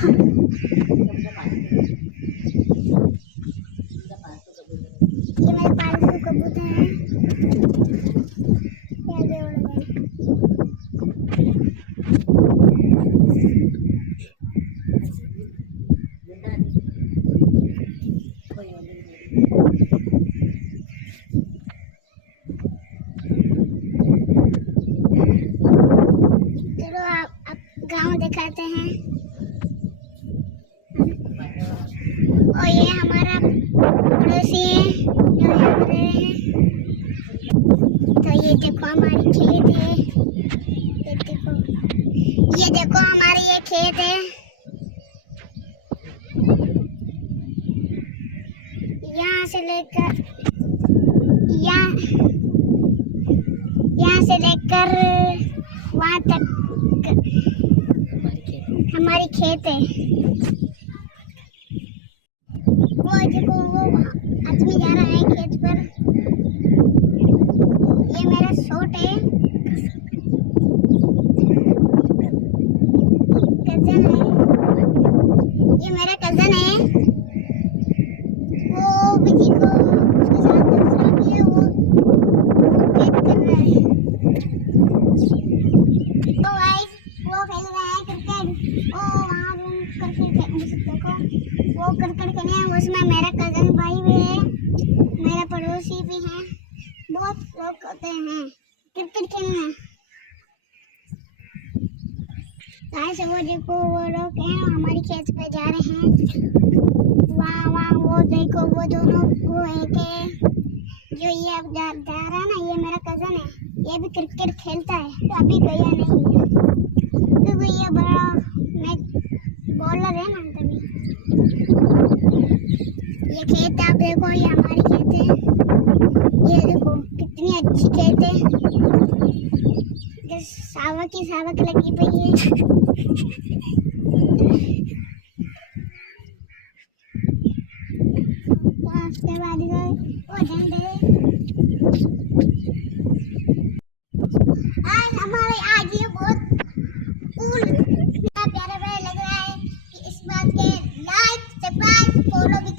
ये मेरे पालतू कबूतर हैं। ये आगे उड़ गए। चलो आप गांव दिखाते हैं। और ये हमारा पड़ोसी है जो यहाँ रह रहे हैं। तो ये देखो हमारी खेत है। ये देखो हमारी ये खेत है। यहाँ से लेकर वहाँ तक हमारी खेत है। वो देखो वो आदमी जा रहा है खेत पर। ये मेरा शॉट है, कजन है। ये मेरा कजन है। वो बिजी को उसके साथ दूसरा भी है, वो वेट कर रहा है। तो गाइस वो खेल रहा है क्रिकेट। ओ वहाँ करके देखो वो क्रिकेट खेले हैं। उसमें मेरा कजन भाई भी है, मेरा पड़ोसी भी है। बहुत लोग होते हैं क्रिकेट खेलने। गाइस वो देखो वो लोग हैं हमारी खेत पे जा रहे हैं। वहाँ वो देखो वो दोनों वो एक है जो ये अब जा रहा है ना, ये मेरा कजन है। ये भी क्रिकेट खेलता है, तो अभी गया नहीं है क्योंकि ये बड़ा मैच बॉलर है ना तभी। ये खेत आप देखो, ये हमारी खेत है। ये देखो कितनी अच्छी खेत है, सावक ही सावक लगी पई है। उसके बाद वो डंडे आज ये बहुत कूल प्यारे प्यारे लग रहा है कि इस बात के लाइक सब्सक्राइब फॉलो भी